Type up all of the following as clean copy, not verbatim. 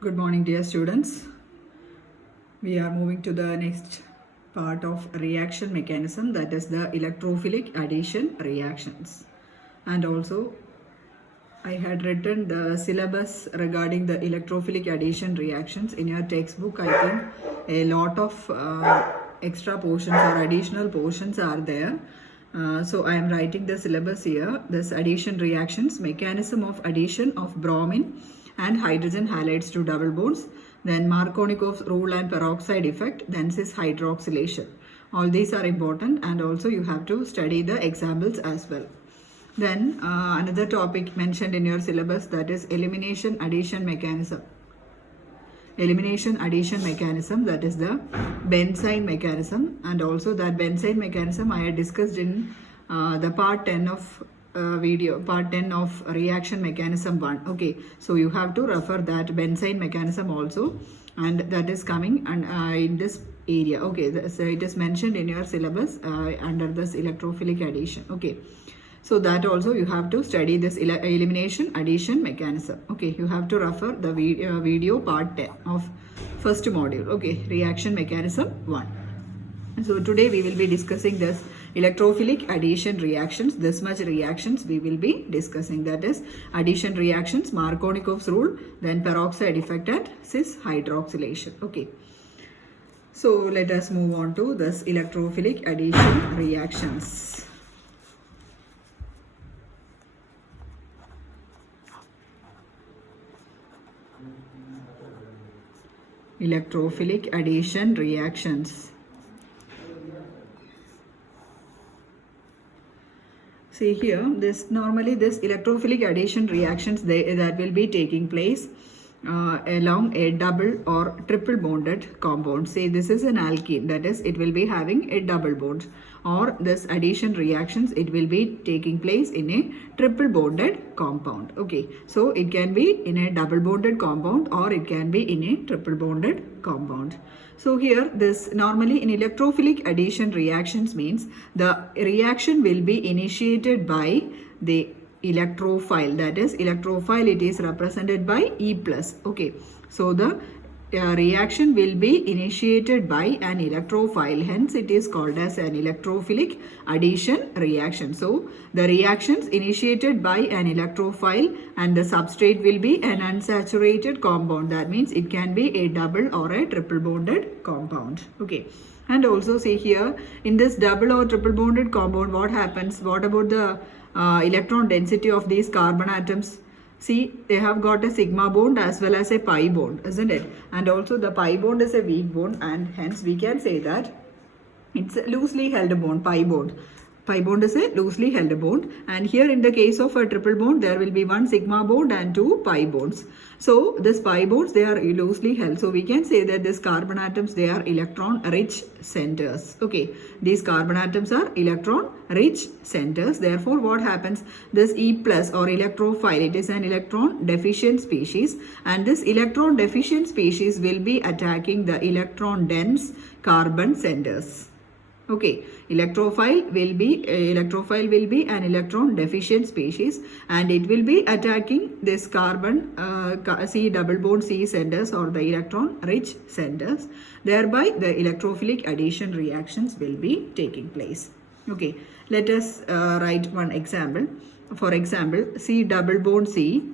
Good morning, dear students. We are moving to the next part of reaction mechanism, that is the electrophilic addition reactions. And also, I had written the syllabus regarding the electrophilic addition reactions in your textbook. I think a lot of extra portions or additional portions are there. So I am writing the syllabus here. This addition reactions, mechanism of addition of bromine and hydrogen halides to double bonds, then Markovnikov's rule and peroxide effect, then cis hydroxylation. All these are important, and also you have to study the examples as well. Then another topic mentioned in your syllabus, that is elimination addition mechanism. Elimination addition mechanism, that is the Benzene mechanism, and also that Benzene mechanism I had discussed in the part 10 of part 10 of reaction mechanism 1. Okay, so you have to refer that Benzene mechanism also, and that is coming and in this area. Okay, so it is mentioned in your syllabus under this electrophilic addition. Okay, so that also you have to study this elimination addition mechanism. Okay, you have to refer the video part 10 of first module. Okay, reaction mechanism 1. So today we will be discussing this electrophilic addition reactions. This much reactions we will be discussing, that is addition reactions, Markovnikov's rule, then peroxide effect and cis hydroxylation. Okay, so let us move on to this electrophilic addition reactions. Electrophilic addition reactions. See here, this normally this electrophilic addition reactions that will be taking place along a double or triple bonded compound. Say this is an alkene, that is it will be having a double bond, or this addition reactions it will be taking place in a triple bonded compound. Okay, so it can be in a double bonded compound or it can be in a triple bonded compound. So here this normally in electrophilic addition reactions means the reaction will be initiated by the electrophile, that is electrophile, it is represented by E plus. Okay, so the reaction will be initiated by an electrophile, hence it is called as an electrophilic addition reaction. So the reactions initiated by an electrophile and the substrate will be an unsaturated compound, that means it can be a double or a triple bonded compound. Okay, and also see here in this double or triple bonded compound, what happens, what about the electron density of these carbon atoms? See, they have got a sigma bond as well as a pi bond, isn't it? And also the pi bond is a weak bond, and hence we can say that it's a loosely held bond, pi bond. Pi bond is a loosely held bond, and here in the case of a triple bond there will be one sigma bond and two pi bonds. So this pi bonds, they are loosely held, so we can say that these carbon atoms, they are electron rich centers. Okay, these carbon atoms are electron rich centers. Therefore what happens, this E plus or electrophile, it is an electron deficient species, and this electron deficient species will be attacking the electron dense carbon centers. Okay, electrophile will be an electron deficient species, and it will be attacking this carbon C double bond C centers or the electron rich centers. Thereby the electrophilic addition reactions will be taking place. Okay, let us write one example. For example, C double bond C,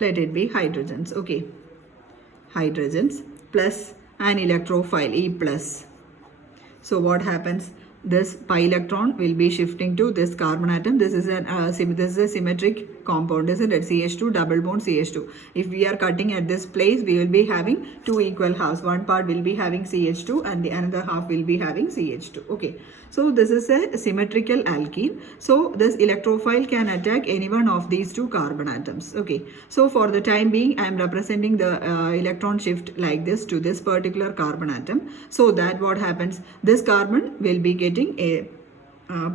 let it be hydrogens. Okay, hydrogens plus an electrophile E plus. So what happens, this pi electron will be shifting to this carbon atom. This is a symmetric compound, isn't it? CH2 double bond CH2. If we are cutting at this place, we will be having two equal halves. One part will be having CH2 and the another half will be having CH2. Okay, so this is a symmetrical alkene. So this electrophile can attack any one of these two carbon atoms. Okay, so for the time being I am representing the electron shift like this to this particular carbon atom, so that what happens, this carbon will be getting a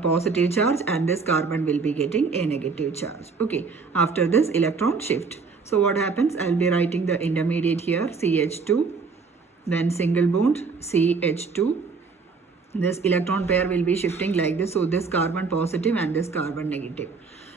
positive charge and this carbon will be getting a negative charge. Okay, after this electron shift, so what happens, I will be writing the intermediate here, CH2, then single bond CH2. This electron pair will be shifting like this, so this carbon positive and this carbon negative.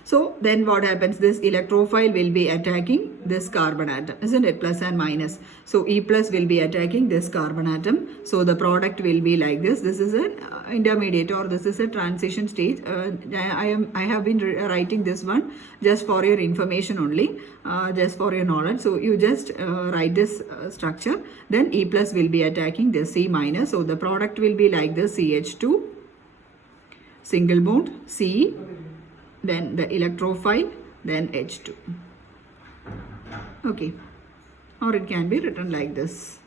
So then what happens? This electrophile will be attacking this carbon atom, isn't it? Plus and minus. So E plus will be attacking this carbon atom. So the product will be like this. This is an intermediate, or this is a transition stage. I have been writing this one just for your information only, just for your knowledge. So you just write this structure. Then E plus will be attacking this C minus. So the product will be like this: CH2, single bond, C, then the electrophile, then H2. Okay, or it can be written like this: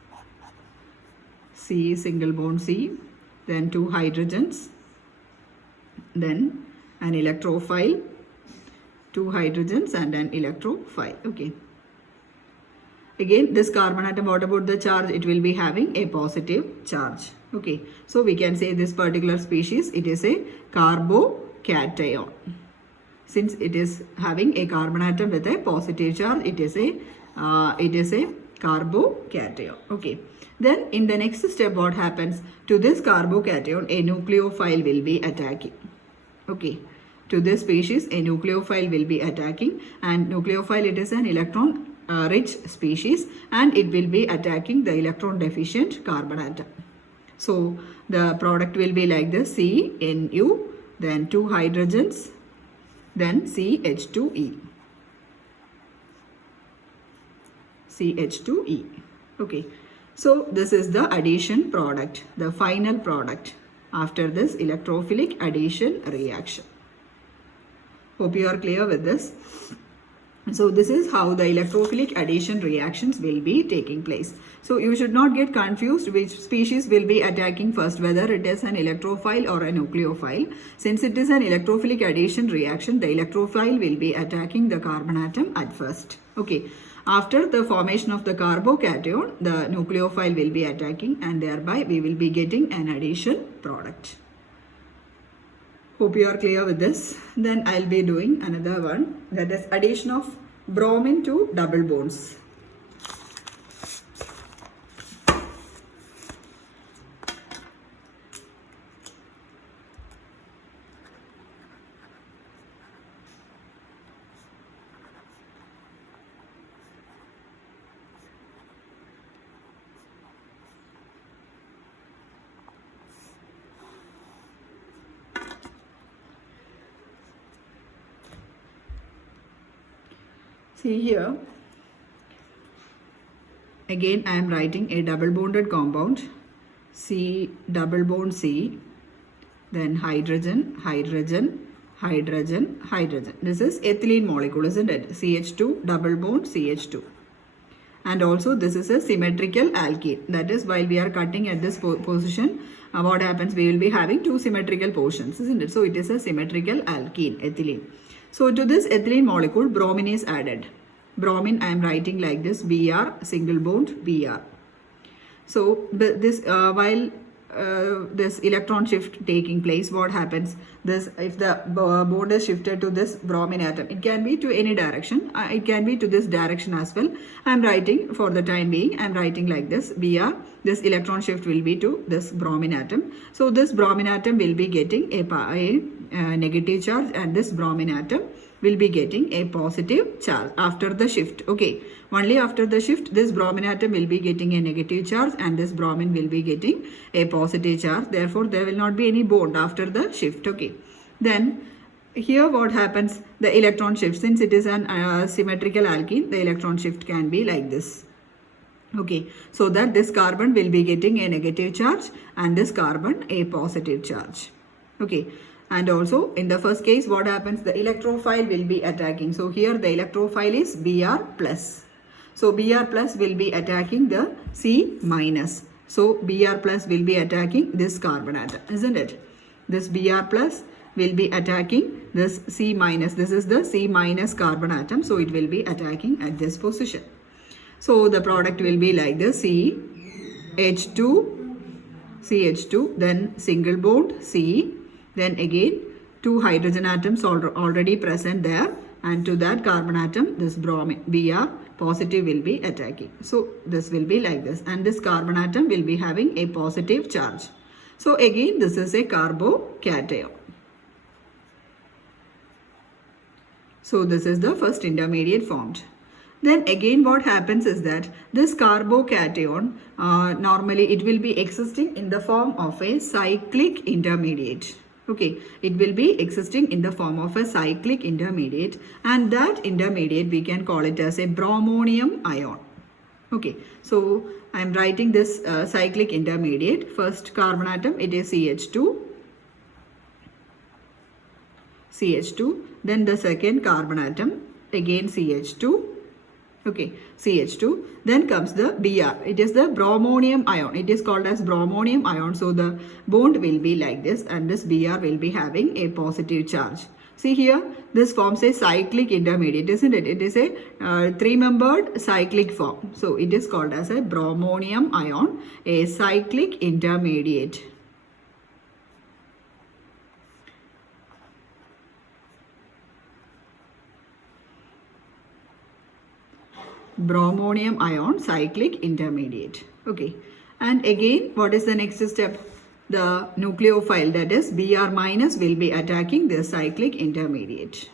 C, single bond C, then 2 hydrogens, then an electrophile, 2 hydrogens and an electrophile. Okay. Again, this carbon atom, what about the charge? It will be having a positive charge. Okay, so we can say this particular species, it is a carbocation. Since it is having a carbon atom with a positive charge, it is a carbocation. Okay. Then in the next step, what happens? To this carbocation, a nucleophile will be attacking. Okay. To this species, a nucleophile will be attacking, and nucleophile, it is an electron rich species, and it will be attacking the electron deficient carbon atom. So the product will be like this: CNU, then 2 hydrogens, then CH2E. CH2E. Okay. So this is the addition product, the final product after this electrophilic addition reaction. Hope you are clear with this. So this is how the electrophilic addition reactions will be taking place. So you should not get confused which species will be attacking first, whether it is an electrophile or a nucleophile. Since it is an electrophilic addition reaction, the electrophile will be attacking the carbon atom at first. Okay. After the formation of the carbocation, the nucleophile will be attacking, and thereby we will be getting an addition product. Hope you are clear with this. Then I'll be doing another one, that is addition of bromine to double bonds. See here, again I am writing a double bonded compound, C double bond C, then hydrogen, hydrogen, hydrogen, hydrogen. This is ethylene molecule, isn't it? CH2 double bond CH2. And also this is a symmetrical alkene. That is, while we are cutting at this position, what happens? We will be having 2 symmetrical portions, isn't it? So it is a symmetrical alkene, ethylene. So to this ethylene molecule, bromine is added. Bromine I am writing like this: Br, single bond Br. So this while this electron shift taking place, what happens? This, if the bond is shifted to this bromine atom, it can be to any direction. It can be to this direction as well. I am writing, for the time being, I am writing like this: Br. This electron shift will be to this bromine atom. So this bromine atom will be getting a negative charge, and this bromine atom will be getting a positive charge after the shift. Okay, only after the shift this bromine atom will be getting a negative charge, and this bromine will be getting a positive charge. Therefore there will not be any bond after the shift. Okay, then here what happens? The electron shift, since it is an symmetrical alkene, the electron shift can be like this. Okay, so that this carbon will be getting a negative charge, and this carbon a positive charge. Okay. And also in the first case, what happens? The electrophile will be attacking. So here the electrophile is Br plus. So Br plus will be attacking the C minus. So Br plus will be attacking this carbon atom, isn't it? This Br plus will be attacking this C minus. This is the C minus carbon atom. So it will be attacking at this position. So the product will be like this: C, H2, CH2, then single bond C, then again 2 hydrogen atoms already present there, and to that carbon atom this bromine Br positive will be attacking. So this will be like this, and this carbon atom will be having a positive charge. So again this is a carbocation. So this is the first intermediate formed. Then again what happens is that this carbocation, normally it will be existing in the form of a cyclic intermediate. Okay, it will be existing in the form of a cyclic intermediate, and that intermediate we can call it as a bromonium ion. Okay, so I am writing this cyclic intermediate. First carbon atom, it is CH2. Then the second carbon atom, again CH2. Okay, CH2. Then comes the Br. It is the bromonium ion. It is called as bromonium ion. So the bond will be like this, and this Br will be having a positive charge. See here, this forms a cyclic intermediate, isn't it? It is a three-membered cyclic form. So it is called as a bromonium ion, a cyclic intermediate. Bromonium ion cyclic intermediate. Okay, and again what is the next step? The nucleophile, that is Br minus, will be attacking this cyclic intermediate.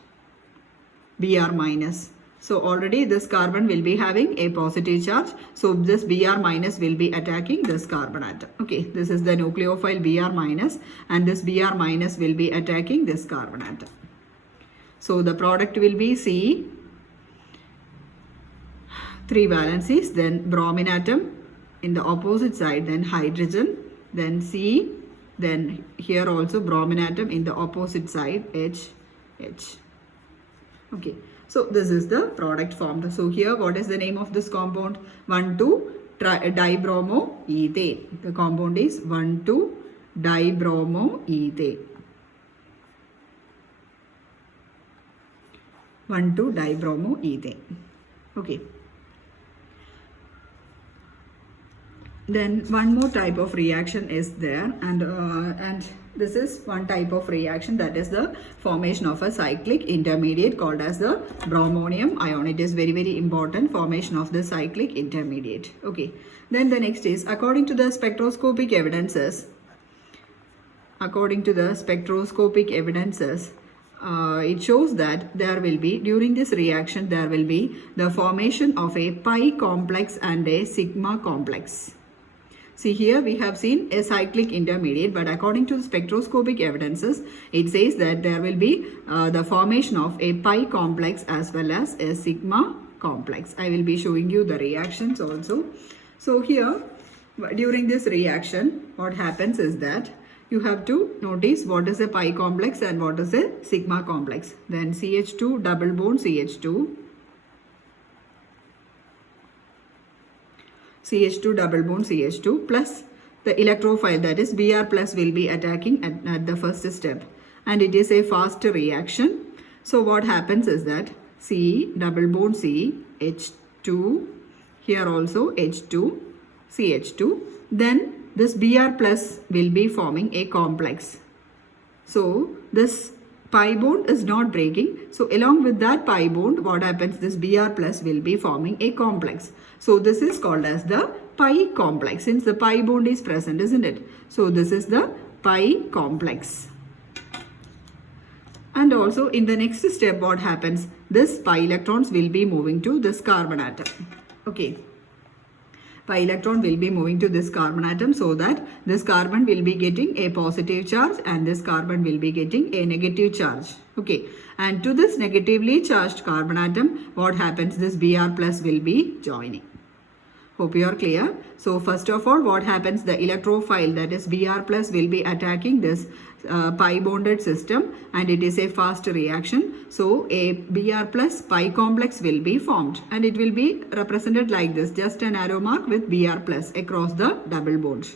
Br minus. So already this carbon will be having a positive charge. So this Br minus will be attacking this carbon atom. Okay, this is the nucleophile Br minus, and this Br minus will be attacking this carbon atom. So the product will be C, 3 valencies, then bromine atom in the opposite side, then hydrogen, then C, then here also bromine atom in the opposite side, H. Okay, so this is the product formed. So here what is the name of this compound? 1,2-dibromoethane. The compound is 1,2-dibromoethane. 1,2-dibromoethane. Okay. Then one more type of reaction is there, and this is one type of reaction, that is the formation of a cyclic intermediate called as the bromonium ion. It is very, very important, formation of the cyclic intermediate. Okay, then the next is according to the spectroscopic evidences. It shows that there will be, during this reaction, there will be the formation of a pi complex and a sigma complex. See here we have seen a cyclic intermediate, but according to the spectroscopic evidences, it says that there will be the formation of a pi complex as well as a sigma complex. I will be showing you the reactions also. So here during this reaction, what happens is that you have to notice what is a pi complex and what is a sigma complex. Then CH2 double bond CH2. CH2 double bond CH2 plus the electrophile, that is Br plus, will be attacking at the first step, and it is a fast reaction. So what happens is that C double bond C H2, here also H2 CH2, then this Br plus will be forming a complex. So this pi bond is not breaking. So along with that pi bond, what happens? This Br plus will be forming a complex. So this is called as the pi complex, since the pi bond is present, isn't it? So this is the pi complex. And also in the next step, what happens? This pi electrons will be moving to this carbon atom. Okay. Pi electron will be moving to this carbon atom, so that this carbon will be getting a positive charge and this carbon will be getting a negative charge. Okay, and to this negatively charged carbon atom, what happens? This Br plus will be joining. Hope you are clear. So first of all, what happens? The electrophile, that is Br plus, will be attacking this pi bonded system, and it is a fast reaction. So a Br plus pi complex will be formed, and it will be represented like this, just an arrow mark with Br plus across the double bonds.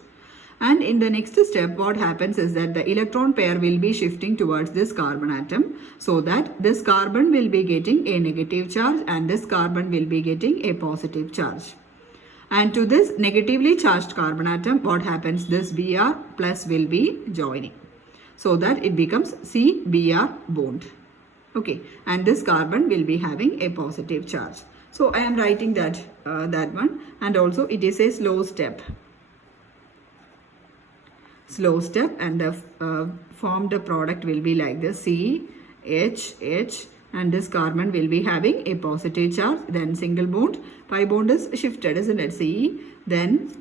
And in the next step, what happens is that the electron pair will be shifting towards this carbon atom, so that this carbon will be getting a negative charge and this carbon will be getting a positive charge. And to this negatively charged carbon atom, what happens? This Br plus will be joining, so that it becomes C-Br bond. Okay, and this carbon will be having a positive charge. So I am writing that one, and also it is a slow step. Slow step, and the formed product will be like this: C, H, H, and this carbon will be having a positive charge. Then single bond, pi bond is shifted, isn't it? C, then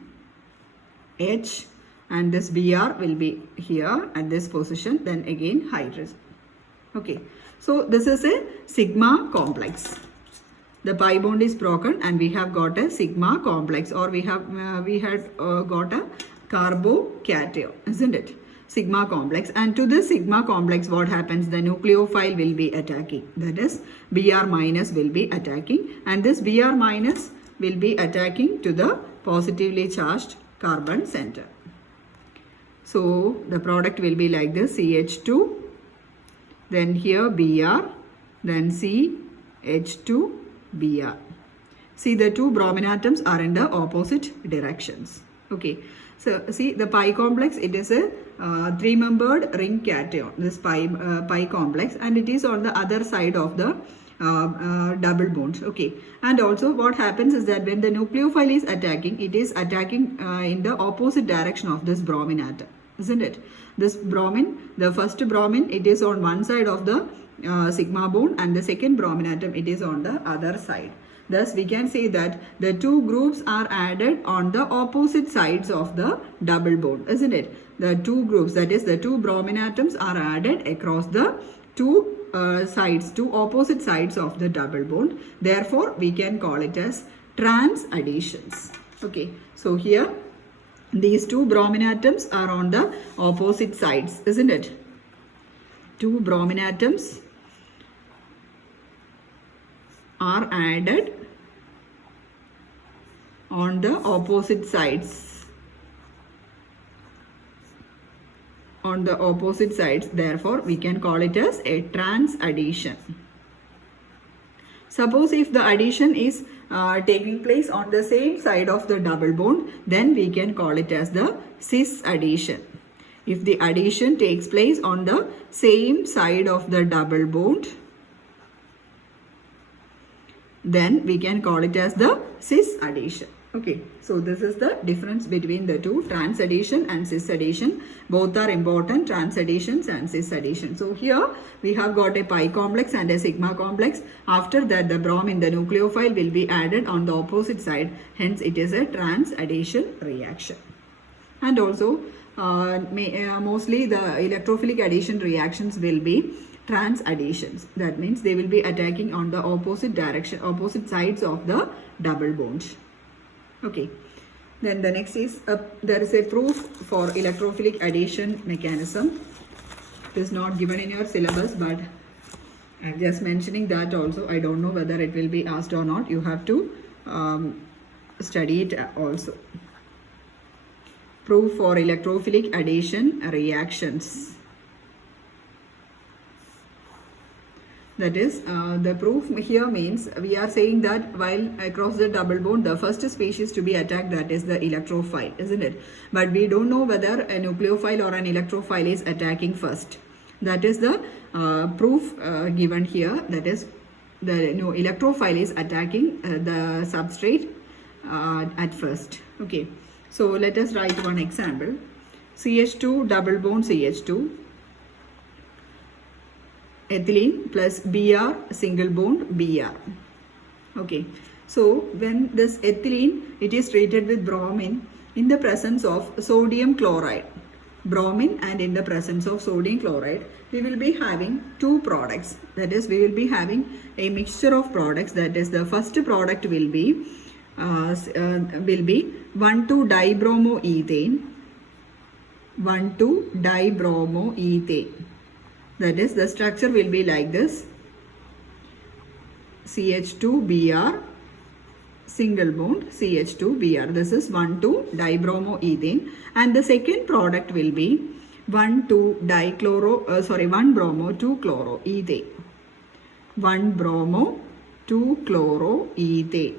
H, and this Br will be here at this position, then again hydrogen. Okay, so this is a sigma complex. The pi bond is broken and we have got a sigma complex, or we had got a carbocation, isn't it? Sigma complex. And to this sigma complex, what happens? The nucleophile will be attacking. That is, Br minus will be attacking, and this Br minus will be attacking to the positively charged carbon center. So the product will be like this: CH2, then here Br, then CH2Br. See, the two bromine atoms are in the opposite directions. Okay, so see the pi complex, it is a three-membered ring cation, this pi complex, and it is on the other side of the double bond. Okay, and also what happens is that when the nucleophile is attacking, it is attacking in the opposite direction of this bromine atom, isn't it? This bromine, the first bromine, it is on one side of the sigma bond, and the second bromine atom, it is on the other side. Thus, we can say that the two groups are added on the opposite sides of the double bond, isn't it? The two groups, that is the two bromine atoms, are added across the two opposite sides of the double bond. Therefore, we can call it as trans additions. Okay, so here these two bromine atoms are on the opposite sides, isn't it? Two bromine atoms are added on the opposite sides. On the opposite sides, therefore we can call it as a trans addition. Suppose if the addition is taking place on the same side of the double bond, then we can call it as the cis addition. If the addition takes place on the same side of the double bond, then we can call it as the cis addition. Okay, so this is the difference between the two, trans addition and cis addition. Both are important, trans additions and cis addition. So here we have got a pi complex and a sigma complex. After that, the bromine, the nucleophile, will be added on the opposite side. Hence, it is a trans addition reaction. And also, mostly the electrophilic addition reactions will be trans additions. That means they will be attacking on the opposite direction, opposite sides of the double bond. Okay, then the next is there is a proof for electrophilic addition mechanism. It is not given in your syllabus, but I'm just mentioning that also. I don't know whether it will be asked or not. You have to study it also. Proof for electrophilic addition reactions. That is, the proof here means we are saying that while across the double bond, the first species to be attacked, that is the electrophile, isn't it? But we don't know whether a nucleophile or an electrophile is attacking first. That is the proof given here. That is, the electrophile is attacking the substrate at first. Okay, so let us write one example. CH2 double bond CH2. Ethylene plus Br single bond Br. Okay, so when this ethylene, it is treated with bromine in the presence of sodium chloride, bromine, and in the presence of sodium chloride, we will be having two products. That is, we will be having a mixture of products. That is, the first product will be 1,2-dibromoethane, 1,2-dibromoethane. That is, the structure will be like this: CH2Br single bond CH2Br. This is 1,2-dibromoethane, and the second product will be 1-bromo-2-chloroethane. 1-bromo-2-chloroethane.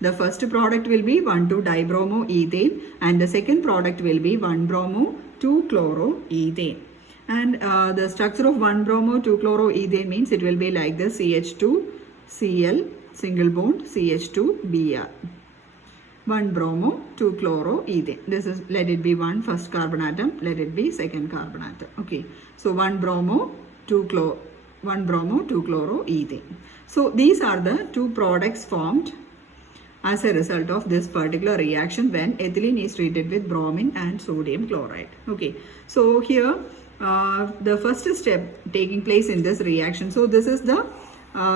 The first product will be 1,2-dibromoethane, and the second product will be 1-bromo-2-chloroethane. And the structure of 1-bromo-2-chloroethane means it will be like this: CH2Cl single bond CH2Br. 1-bromo-2-chloroethane. This is, let it be one first carbon atom, let it be second carbon atom. Okay, so 1-bromo 1 bromo 2 chloroethane. So these are the two products formed as a result of this particular reaction when ethylene is treated with bromine and sodium chloride. Okay, so here the first step taking place in this reaction. So this is the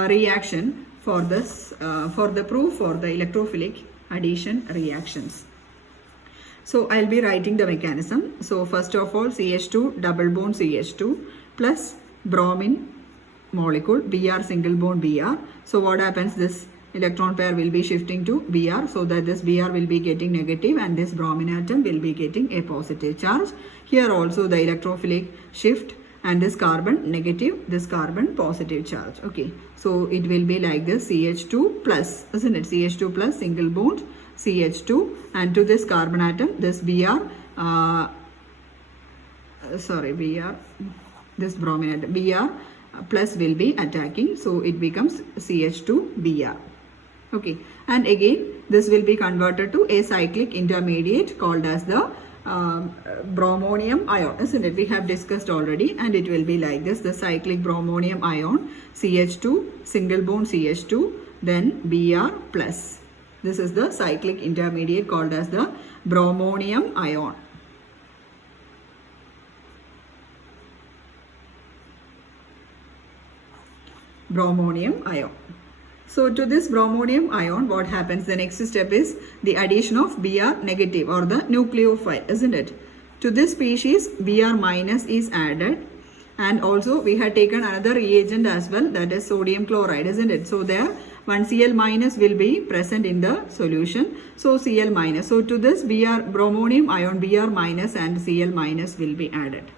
reaction for this for the proof for the electrophilic addition reactions. So I'll be writing the mechanism. So first of all, CH2 double bond CH2 plus bromine molecule Br single bond Br. So what happens, this electron pair will be shifting to Br, so that this Br will be getting negative and this bromine atom will be getting a positive charge. Here also the electrophilic shift and this carbon negative, this carbon positive charge. Okay, so it will be like this, CH2 plus, isn't it, CH2 plus single bond CH2, and to this carbon atom this Br this bromine atom Br plus will be attacking, so it becomes CH2Br. Okay, and again this will be converted to a cyclic intermediate called as the bromonium ion, isn't it? We have discussed already, and it will be like this, the cyclic bromonium ion CH2 single bond CH2 then Br plus. This is the cyclic intermediate called as the bromonium ion. Bromonium ion. So to this bromonium ion, what happens? The next step is the addition of Br negative or the nucleophile, isn't it? To this species, Br minus is added, and also we had taken another reagent as well, that is sodium chloride, isn't it? So there one Cl minus will be present in the solution, so Cl minus. So to this bromonium ion, Br minus and Cl minus will be added.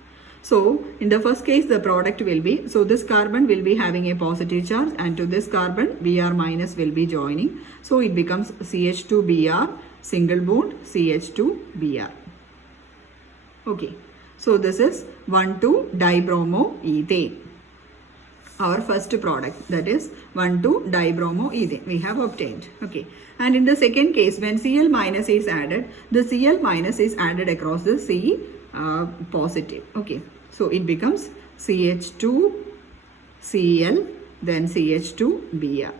So in the first case the product will be, so this carbon will be having a positive charge and to this carbon Br minus will be joining. So it becomes CH2Br single bond CH2Br. Okay, so this is 1,2-dibromoethane. Our first product, that is 1,2-dibromoethane we have obtained. Okay, and in the second case when Cl minus is added, the Cl minus is added across the C positive. Okay, so it becomes CH2Cl then CH2Br.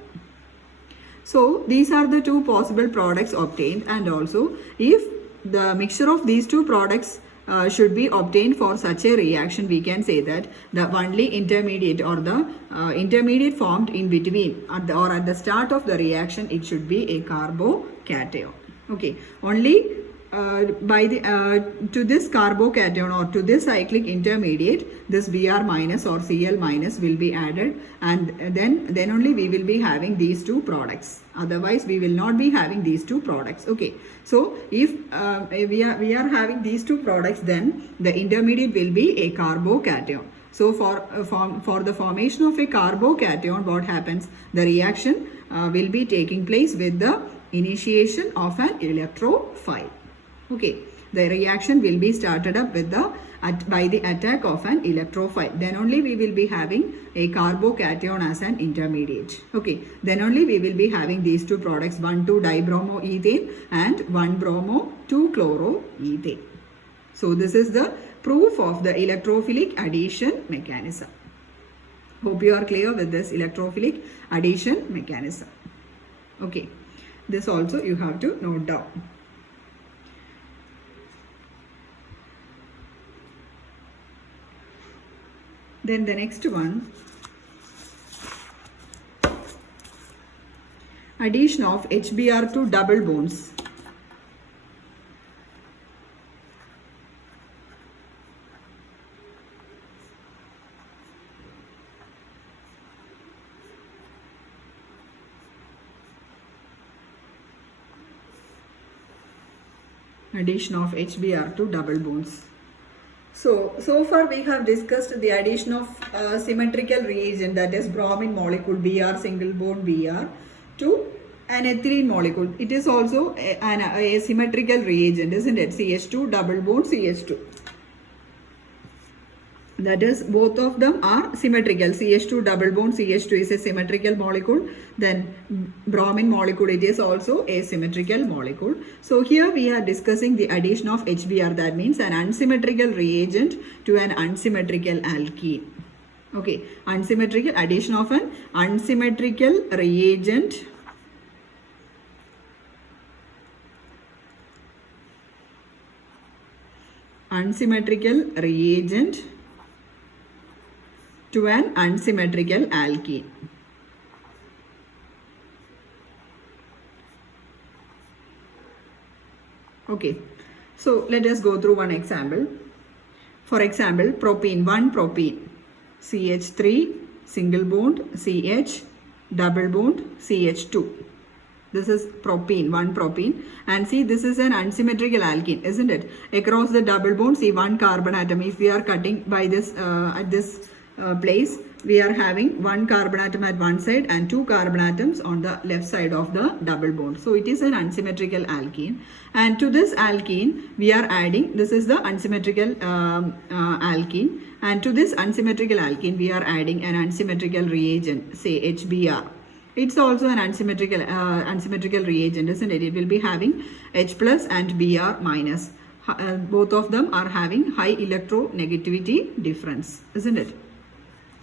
So these are the two possible products obtained, and also if the mixture of these two products should be obtained for such a reaction, we can say that the only intermediate or the intermediate formed in between at the start of the reaction, it should be a carbocation. Okay, only by the to this carbocation or to this cyclic intermediate, this Br minus or Cl minus will be added, and then only we will be having these two products. Otherwise we will not be having these two products. Okay, so if we are having these two products, then the intermediate will be a carbocation. So for the formation of a carbocation, what happens? The reaction will be taking place with the initiation of an electrophile. Okay, the reaction will be started up with by the attack of an electrophile. Then only we will be having a carbocation as an intermediate. Okay, then only we will be having these two products, 1,2-dibromoethane and 1-bromo-2-chloroethane. So this is the proof of the electrophilic addition mechanism. Hope you are clear with this electrophilic addition mechanism. Okay, this also you have to note down. Then the next one, addition of HBr to double bonds. Addition of HBr to double bonds. So far we have discussed the addition of symmetrical reagent, that is bromine molecule Br single bond Br to an ethylene molecule. It is also a symmetrical reagent, isn't it? CH2 double bond CH2. That is, both of them are symmetrical. CH2 double bond CH2 is a symmetrical molecule. Then bromine molecule, it is also a symmetrical molecule. So here we are discussing the addition of HBr, that means an unsymmetrical reagent to an unsymmetrical alkene. Okay, unsymmetrical addition of an unsymmetrical reagent to an unsymmetrical alkene. Okay, so let us go through one example. For example, propene, 1-propene, CH3, single bond, CH, double bond, CH2. This is propene, 1-propene. And see, this is an unsymmetrical alkene, isn't it? Across the double bond, see, 1 carbon atom. If we are cutting by this, at this place, we are having 1 carbon atom at one side and 2 carbon atoms on the left side of the double bond. So it is an unsymmetrical alkene. And to this alkene, we are adding, this is the unsymmetrical alkene. And to this unsymmetrical alkene, we are adding an unsymmetrical reagent, say HBr. It's also an unsymmetrical reagent, isn't it? It will be having H plus and Br minus. Both of them are having high electronegativity difference, isn't it?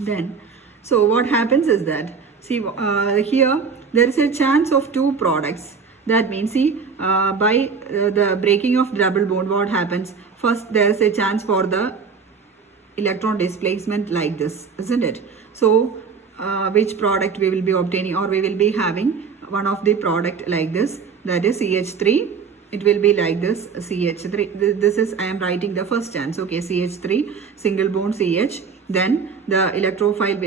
Then, so what happens is that, see, here there is a chance of 2 products. That means, see, by the breaking of double bond, what happens? First, there is a chance for the electron displacement like this, isn't it? So, which product we will be obtaining, or we will be having one of the product like this, that is CH3. It will be like this, CH3. This is, I am writing the first chance, okay, CH3, single bond CH. Then the electrophile,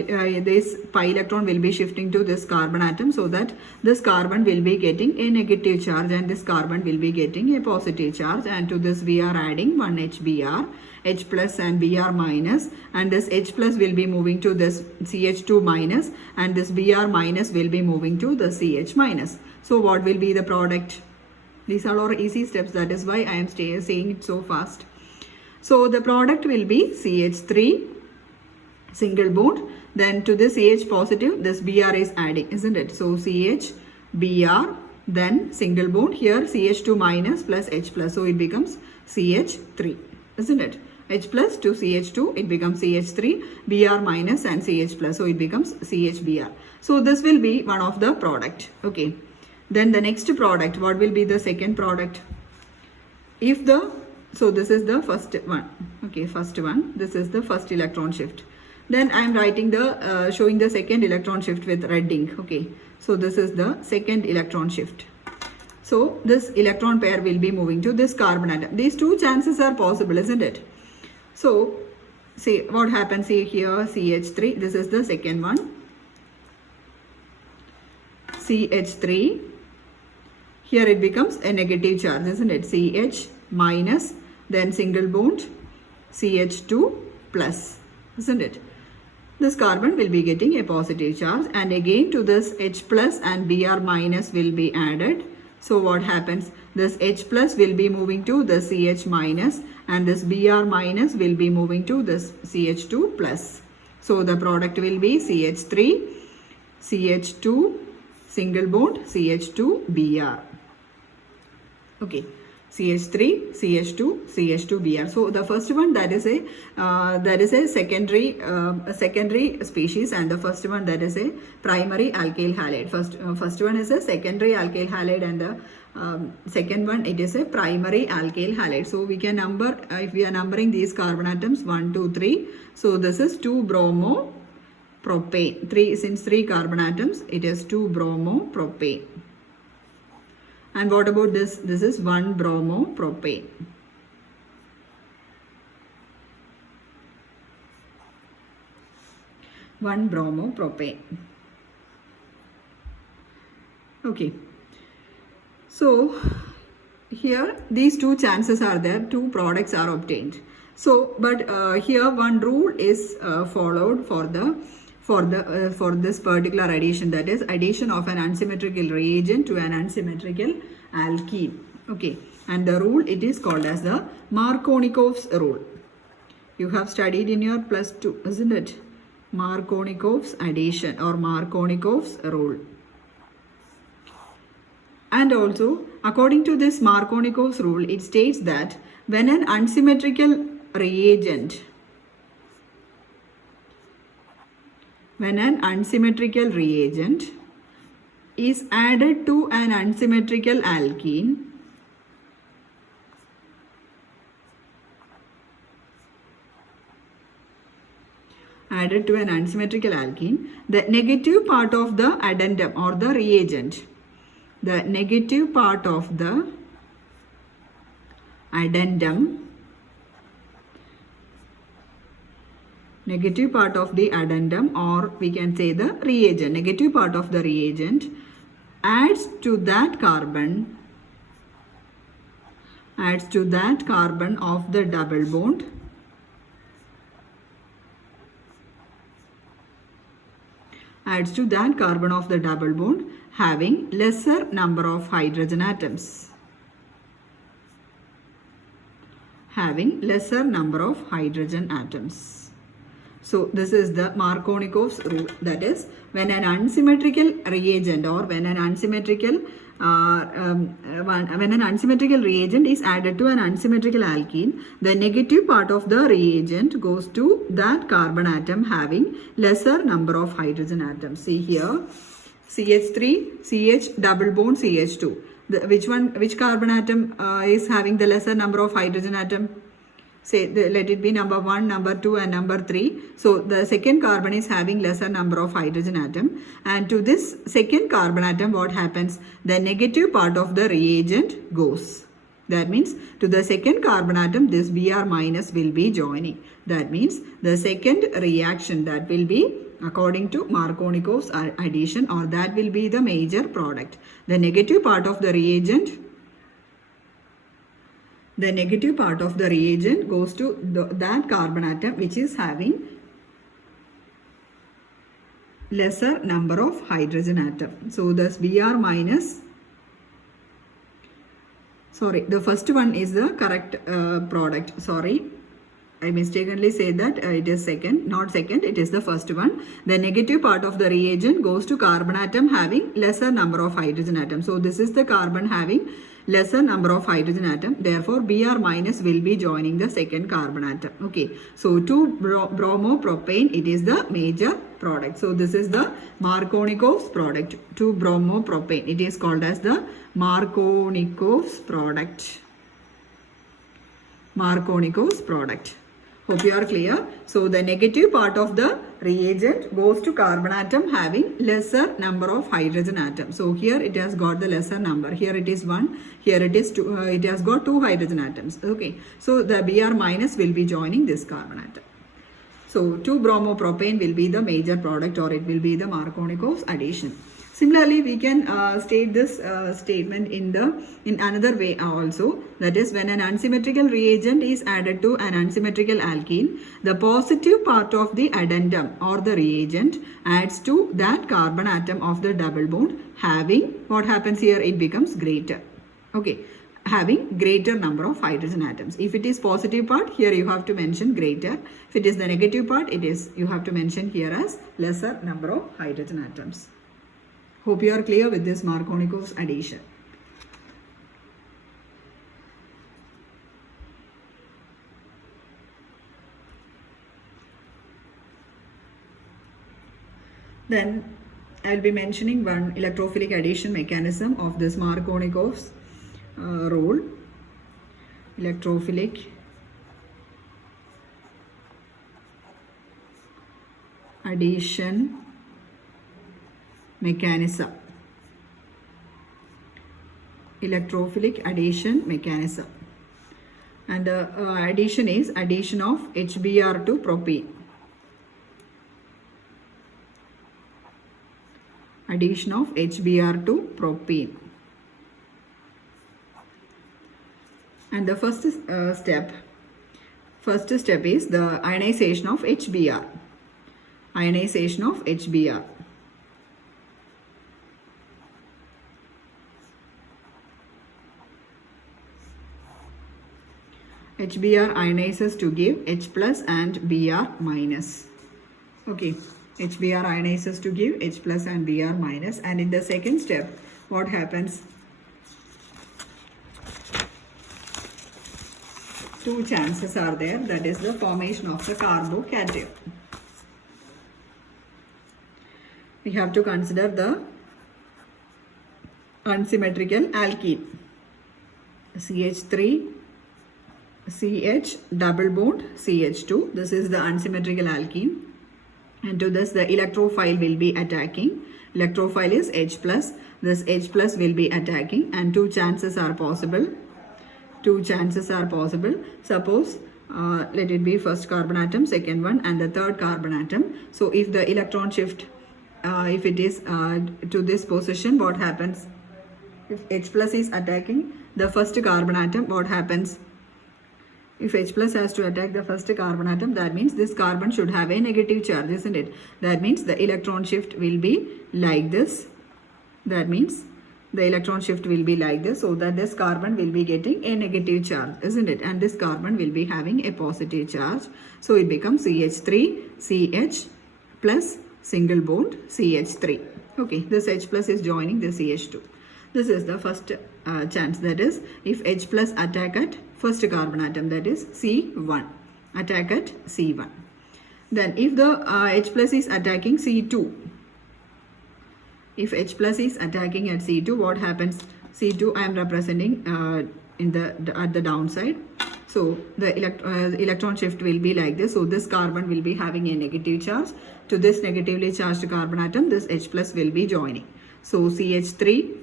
this pi electron will be shifting to this carbon atom, so that this carbon will be getting a negative charge and this carbon will be getting a positive charge. And to this we are adding 1 HBr, H plus and Br minus, and this H plus will be moving to this CH2 minus, and this Br minus will be moving to the CH minus. So what will be the product? These are all easy steps, that is why I am saying it so fast. So the product will be CH3, single bond, then to this CH positive, this Br is adding, isn't it? So CH, Br, then single bond, here CH2 minus plus H plus, so it becomes CH3, isn't it? H plus to CH2, it becomes CH3, Br minus and CH plus, so it becomes CHBr. So this will be one of the product, okay. Then the next product, what will be the second product? If the, so this is the first one, okay, first one, this is the first electron shift. Then I am writing the, showing the second electron shift with red ink, okay. So this is the second electron shift. So this electron pair will be moving to this carbon atom. These 2 chances are possible, isn't it? So, see what happens here, CH3, this is the second one. CH3, here it becomes a negative charge, isn't it? CH minus, then single bond, CH2 plus, isn't it? This carbon will be getting a positive charge, and again to this H plus and Br minus will be added. So what happens? This H plus will be moving to the CH minus, and this Br minus will be moving to this CH2 plus. So the product will be CH3, CH2, single bond, CH2, Br. Okay. CH3, CH2, CH2Br. So the first one, that is a secondary species, and the first one, that is a primary alkyl halide. First one is a secondary alkyl halide, and the second one, it is a primary alkyl halide. So we can number, if we are numbering these carbon atoms, 1, 2, 3. So this is 2-bromo propane. Since 3 carbon atoms, it is 2-bromo propane. And what about this? This is 1-bromo propane. Okay. So here these 2 chances are there. 2 products are obtained. So, but here one rule is followed for this particular addition, that is addition of an unsymmetrical reagent to an unsymmetrical alkene. Okay, and the rule, it is called as the Markovnikov's rule. You have studied in your +2, isn't it? Markovnikov's addition or Markovnikov's rule. And also, according to this Markovnikov's rule, it states that when an unsymmetrical reagent when an unsymmetrical reagent is added to an unsymmetrical alkene, the negative part of the addendum or the reagent, the negative part of the addendum, or we can say the reagent, negative part of the reagent adds to that carbon of the double bond having lesser number of hydrogen atoms. So this is the Markovnikov's rule. That is, when an unsymmetrical reagent or when an unsymmetrical reagent is added to an unsymmetrical alkene, the negative part of the reagent goes to that carbon atom having lesser number of hydrogen atoms. See here, CH3, CH double bond CH2. Which carbon atom is having the lesser number of hydrogen atom? Say let it be number 1, number 2 and number 3. So the second carbon is having lesser number of hydrogen atom, and to this second carbon atom what happens? The negative part of the reagent goes. That means to the second carbon atom this Br minus will be joining. That means the second reaction that will be according to Markovnikov's addition, or that will be the major product. The negative part of the reagent goes to that carbon atom which is having lesser number of hydrogen atom. So thus Br minus, the first one is the correct product. I mistakenly said that it is second, not second, it is the first one. The negative part of the reagent goes to carbon atom having lesser number of hydrogen atoms. So this is the carbon having lesser number of hydrogen atom. Therefore, Br minus will be joining the second carbon atom. Okay. So 2-bromopropane, it is the major product. So this is the Markovnikov's product. 2-bromopropane. It is called as the Markovnikov's product. Hope you are clear. So the negative part of the reagent goes to carbon atom having lesser number of hydrogen atoms. So here it has got the lesser number. Here it is 1. Here it is 2. It has got 2 hydrogen atoms. Okay. So the Br minus will be joining this carbon atom. So 2-bromopropane will be the major product, or it will be the Markovnikov's addition. Similarly, we can state this statement in another way also. That is, when an unsymmetrical reagent is added to an unsymmetrical alkene, the positive part of the addendum or the reagent adds to that carbon atom of the double bond having, what happens here? It becomes greater. Okay. Having greater number of hydrogen atoms. If it is positive part, here you have to mention greater. If it is the negative part, you have to mention here as lesser number of hydrogen atoms. Hope you are clear with this Markovnikov's addition. Then I will be mentioning one electrophilic addition mechanism of this Markovnikov's rule. Electrophilic addition mechanism. Electrophilic addition mechanism. And the addition is addition of HBr to propene. Addition of HBr to propene. And the first step is the ionization of HBr. Ionization of HBr. HBr ionizes to give H plus and Br minus. Okay, HBr ionizes to give H plus and Br minus. And in the second step, what happens? Two chances are there, that is the formation of the carbocation. we have to consider the unsymmetrical alkene. CH3, CH double bond, CH2. This is the unsymmetrical alkene. And to this the electrophile will be attacking. Electrophile is H plus. This H plus will be attacking, and two chances are possible. Two chances are possible. Suppose let it be first carbon atom, second one, and the third carbon atom. So if the electron shift, if it is to this position, what happens? If H plus is attacking the first carbon atom, what happens? If H plus has to attack the first carbon atom, that means this carbon should have a negative charge, isn't it? That means the electron shift will be like this. That means the electron shift will be like this, so that this carbon will be getting a negative charge, isn't it? And this carbon will be having a positive charge. So it becomes CH3, CH plus single bond CH3. Okay, this H plus is joining the CH2. This is the first chance, that is if H plus attack at first carbon atom, that is C1, attack at C1. Then if the H plus is attacking C2, if H plus is attacking at C2, what happens? C2 I am representing at the downside. So the electron shift will be like this. So this carbon will be having a negative charge. To this negatively charged carbon atom, this H plus will be joining. So CH3,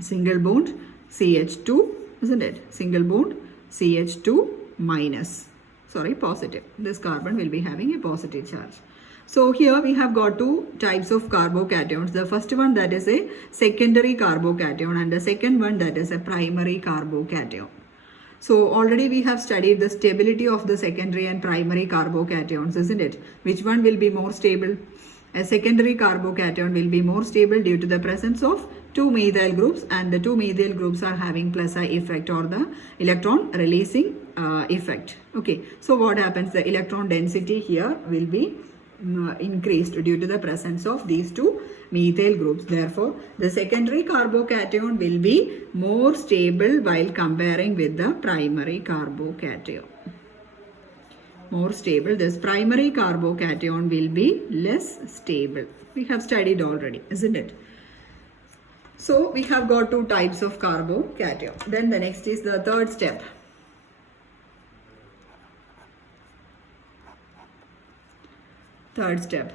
single bond, CH2, isn't it? Single bond, CH2 minus, sorry, positive. This carbon will be having a positive charge. So here we have got two types of carbocations. The first one, that is a secondary carbocation, and the second one, that is a primary carbocation. So already we have studied the stability of the secondary and primary carbocations, isn't it? Which one will be more stable? A secondary carbocation will be more stable due to the presence of two methyl groups, and the two methyl groups are having plus I effect, or the electron releasing effect. Okay, so what happens? The electron density here will be increased due to the presence of these two methyl groups. Therefore, the secondary carbocation will be more stable while comparing with the primary carbocation. More stable. This primary carbocation will be less stable. We have studied already, isn't it? So we have got two types of carbocation. Then the next is the third step. Third step.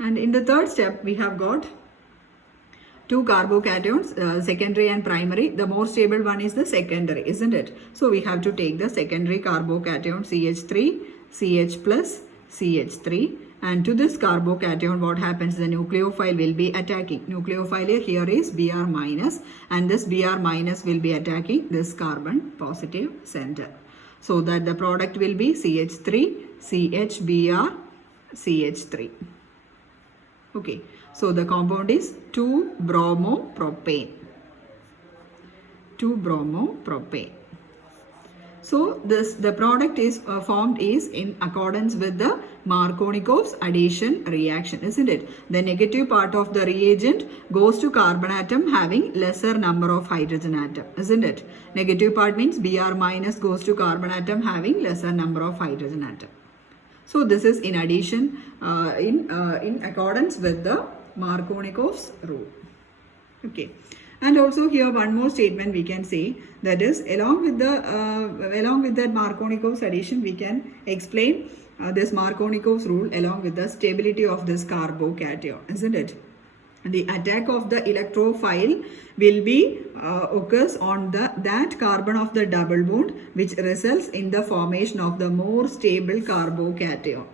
And in the third step, we have got two carbocations, secondary and primary. The more stable one is the secondary, isn't it? So we have to take the secondary carbocation CH3, CH plus, CH3. And to this carbocation, what happens? The nucleophile will be attacking. Nucleophile here is Br minus, and this Br minus will be attacking this carbon positive center. So that the product will be CH3, CHBr, CH3. Okay, so the compound is 2-bromopropane. 2-bromopropane. So the product is formed is in accordance with the Markovnikov's addition reaction, isn't it? The negative part of the reagent goes to carbon atom having lesser number of hydrogen atom, isn't it? Negative part means Br minus goes to carbon atom having lesser number of hydrogen atom. So this is in addition, in accordance with the Markovnikov's rule. Okay. And also here one more statement we can say, that is along with that Markovnikov's addition, we can explain this Markovnikov's rule along with the stability of this carbocation, isn't it? The attack of the electrophile will be occurs on that carbon of the double bond, which results in the formation of the more stable carbocation.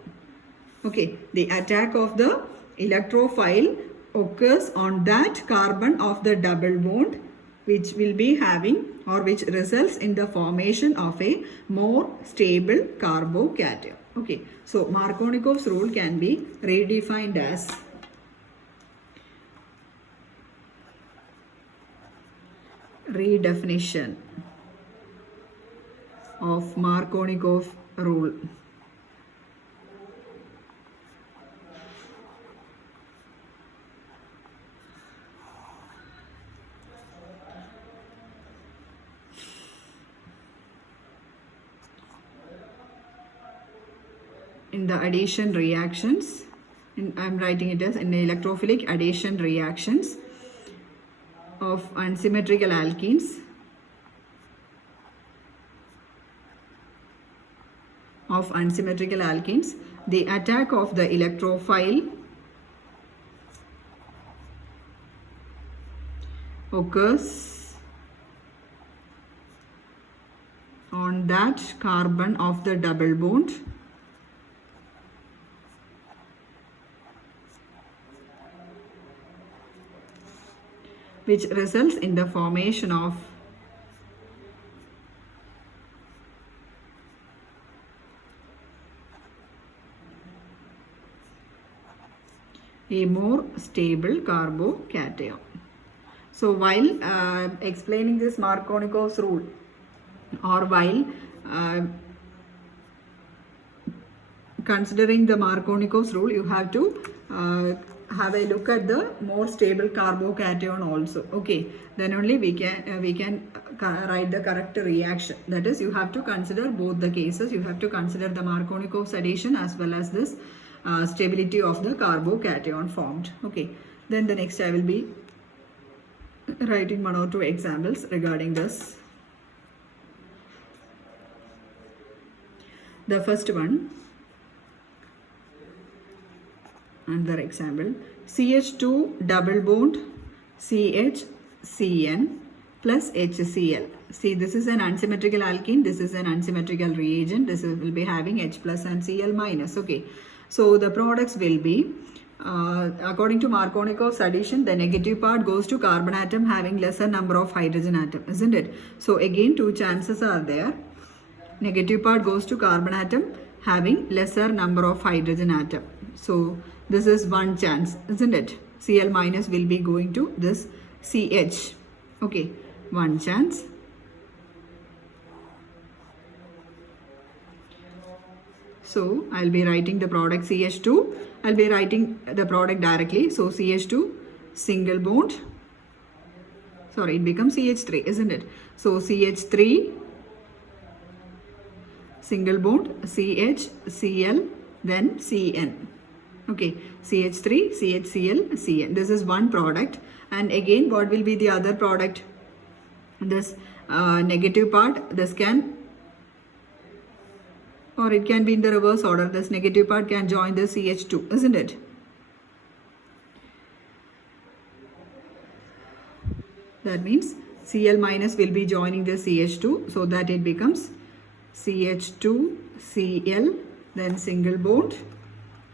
Okay, the attack of the electrophile occurs on that carbon of the double bond, which will be having, or which results in the formation of a more stable carbocation. Okay, so Markovnikov's rule can be redefined as redefinition of Markovnikov rule. In the addition reactions, I'm writing it as in electrophilic addition reactions of unsymmetrical alkenes the attack of the electrophile occurs on that carbon of the double bond which results in the formation of a more stable carbocation. So while explaining this Markovnikov's rule, or while considering the Markovnikov's rule, you have to have a look at the more stable carbocation also. Okay, then only we can write the correct reaction. That is, you have to consider both the cases. You have to consider the Markovnikov's addition as well as this stability of the carbocation formed. Okay, then the next I will be writing one or two examples regarding this. The first one, another example, CH2 double bond CHCN plus HCl. See, this is an unsymmetrical alkene, this is an unsymmetrical reagent, this will be having H plus and Cl minus. Okay, so the products will be according to Markovnikov's addition, the negative part goes to carbon atom having lesser number of hydrogen atom, isn't it? So again, two chances are there. Negative part goes to carbon atom having lesser number of hydrogen atom. So this is one chance, isn't it? Cl minus will be going to this CH. Okay, one chance. So I'll be writing the product CH2. I'll be writing the product directly. So CH2 single bond. Sorry, it becomes CH3, isn't it? So CH3 single bond CHCl then Cn. Okay, CH3 CHCl Cn. This is one product. And again, what will be the other product? This negative part, this can, or it can be in the reverse order. This negative part can join the CH2, isn't it? That means Cl minus will be joining the CH2, so that it becomes CH2 Cl then single bond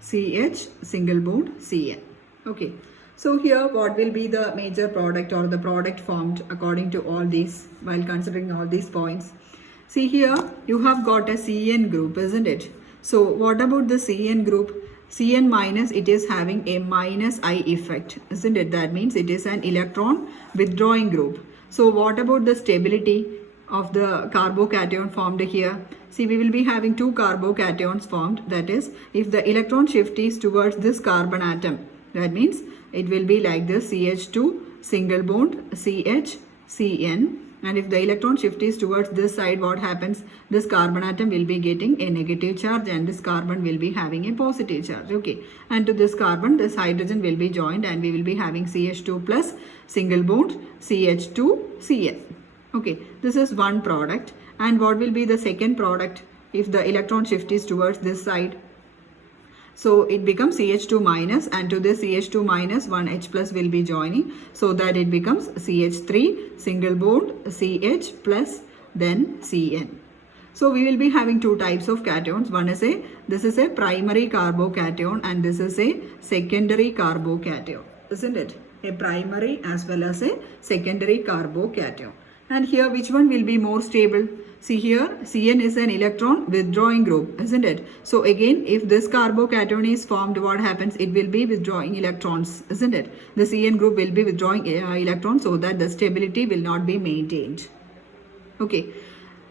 CH single bond Cn. Okay, so here what will be the major product or the product formed according to all these, while considering all these points? See, here you have got a Cn group, isn't it? So what about the Cn group? Cn minus, it is having a minus I effect, isn't it? That means it is an electron withdrawing group. So what about the stability of the carbocation formed here? See, we will be having two carbocations formed. That is, if the electron shift is towards this carbon atom, that means it will be like this CH2 single bond CHCN. And if the electron shift is towards this side, what happens? This carbon atom will be getting a negative charge and this carbon will be having a positive charge. Okay, and to this carbon, this hydrogen will be joined and we will be having CH2 plus single bond CH2Cl. Okay, this is one product. And what will be the second product if the electron shift is towards this side? So it becomes CH2 minus, and to this CH2 minus one H plus will be joining, so that it becomes CH3 single bond CH plus then Cn. So we will be having two types of cations. One is this is a primary carbocation and this is a secondary carbocation, isn't it? A primary as well as a secondary carbocation. And here which one will be more stable? See, here Cn is an electron withdrawing group, isn't it? So again, if this carbocation is formed, what happens? It will be withdrawing electrons, isn't it? The Cn group will be withdrawing electrons, so that the stability will not be maintained. Okay,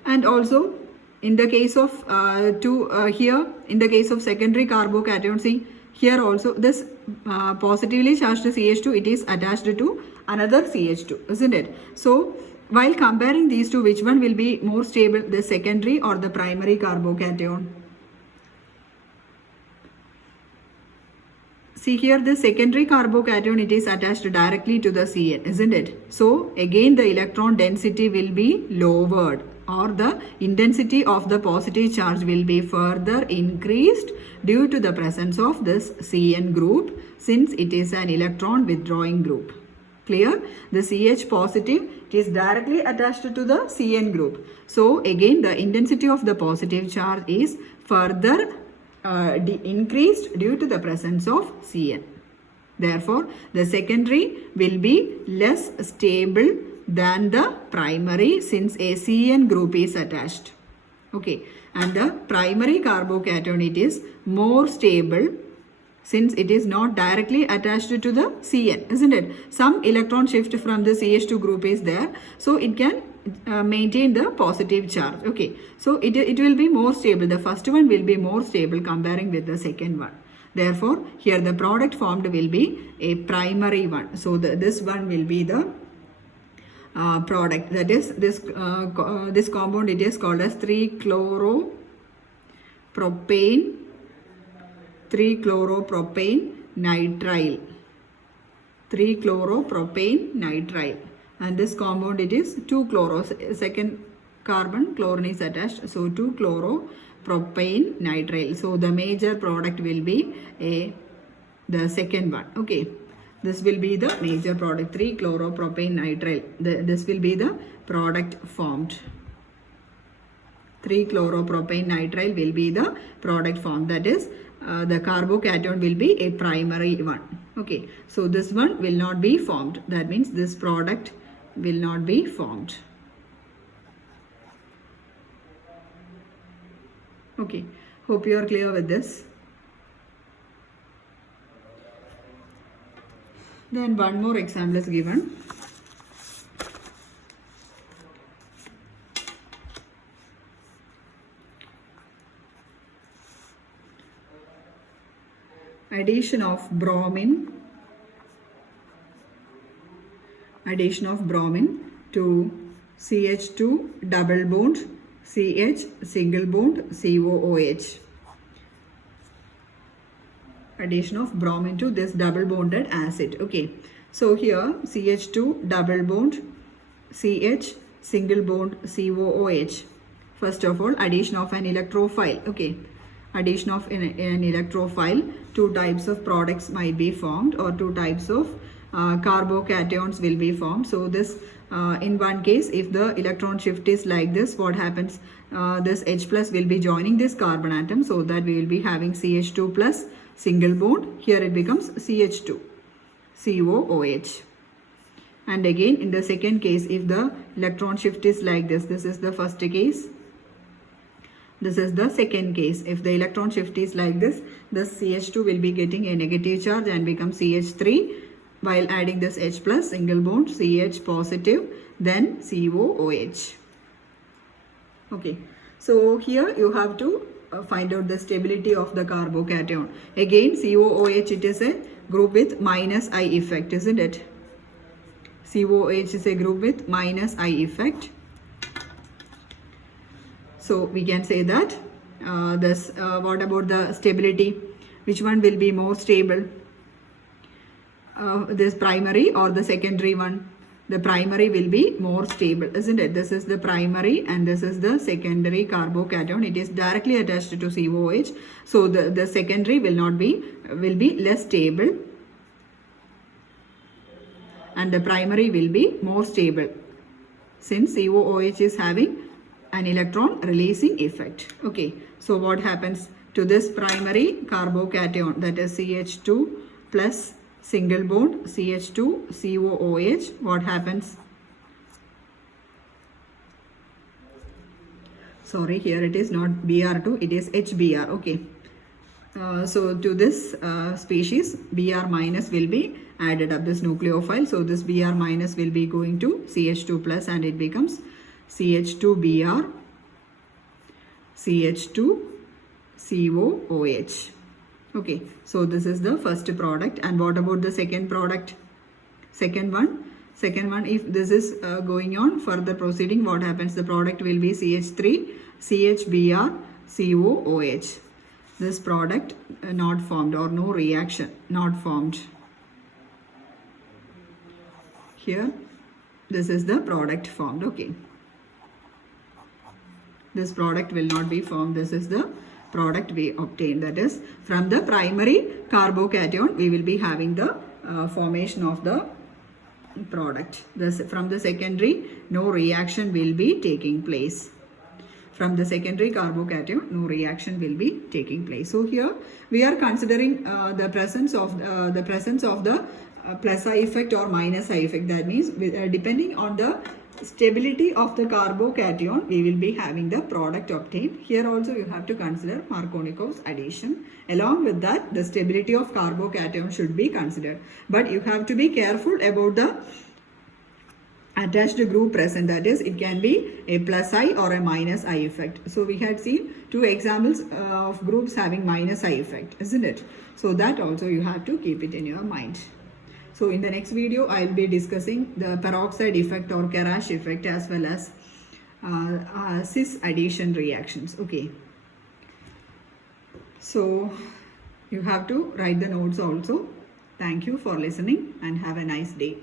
and also in the case of here in the case of secondary carbocation, see here also this positively charged CH2, it is attached to another CH2, isn't it? So while comparing these two, which one will be more stable, the secondary or the primary carbocation? see here the secondary carbocation, it is attached directly to the CN, isn't it? So again the electron density will be lowered, or the intensity of the positive charge will be further increased due to the presence of this CN group, since it is an electron withdrawing group. Clear? The CH positive, it is directly attached to the CN group. So again the intensity of the positive charge is further increased due to the presence of CN. Therefore, the secondary will be less stable than the primary, since a CN group is attached. Okay, and the primary carbocation, it is more stable since it is not directly attached to the CN, isn't it? Some electron shift from the CH2 group is there, so it can maintain the positive charge. Okay, so it will be more stable. The first one will be more stable comparing with the second one. Therefore, here the product formed will be a primary one. So this one will be the product. That is this compound, it is called as 3-chloropropane 3-chloropropane nitrile. And this compound, it is 2-chloro, second carbon chlorine is attached, so 2-chloropropane nitrile. So the major product will be the second one. Okay, this will be the major product, 3-chloropropane nitrile. This will be the product formed. 3-chloropropane nitrile will be the product formed. That is, the carbocation will be a primary one. Okay, so this one will not be formed. That means this product will not be formed. Okay, hope you are clear with this. Then one more example is given. Addition of bromine to CH2 double bond CH single bond COOH. Addition of bromine to this double bonded acid. Okay, so here CH2 double bond CH single bond COOH. First of all, addition of an electrophile. Okay, addition of an electrophile, two types of products might be formed, or two types of carbocations will be formed. So this in one case, if the electron shift is like this, what happens? This H plus will be joining this carbon atom, so that we will be having CH2 plus single bond. Here it becomes CH2 COOH. And again in the second case, if the electron shift is like this, this is the first case, this is the second case. If the electron shift is like this, the CH2 will be getting a negative charge and become CH3, while adding this H plus single bond CH positive, then COOH. Okay, so here you have to find out the stability of the carbocation. Again, COOH, it is a group with minus I effect, isn't it? COOH is a group with minus I effect. So we can say that what about the stability? Which one will be more stable? This primary or the secondary one? The primary will be more stable, isn't it? This is the primary and this is the secondary carbocation. It is directly attached to COOH. So the secondary will be less stable, and the primary will be more stable, since COOH is having an electron releasing effect. Okay, so what happens to this primary carbocation, that is CH2 plus single bond CH2 COOH? What happens? Sorry, here it is not Br2, it is HBr. Okay, so to this species, Br minus will be added up, this nucleophile. So this Br minus will be going to CH2 plus and it becomes CH2Br CH2 COOH. Okay, so this is the first product. And what about the second product? Second one, if this is going on further proceeding, what happens? The product will be CH3 CHBr COOH. this product not formed, or no reaction, not formed. Here, this is the product formed. Okay. This product will not be formed. This is the product we obtained. That is, from the primary carbocation, we will be having the formation of the product. From the secondary, no reaction will be taking place. From the secondary carbocation, no reaction will be taking place. So here we are considering the presence of the plus I effect or minus I effect. That means depending on the stability of the carbocation, we will be having the product obtained. Here also you have to consider Markovnikov's addition. Along with that, the stability of carbocation should be considered. But you have to be careful about the attached group present. That is, it can be a plus I or a minus I effect. So we had seen two examples of groups having minus I effect, isn't it? So that also you have to keep it in your mind. So in the next video, I will be discussing the peroxide effect or Karash effect, as well as cis addition reactions. Okay. So you have to write the notes also. Thank you for listening and have a nice day.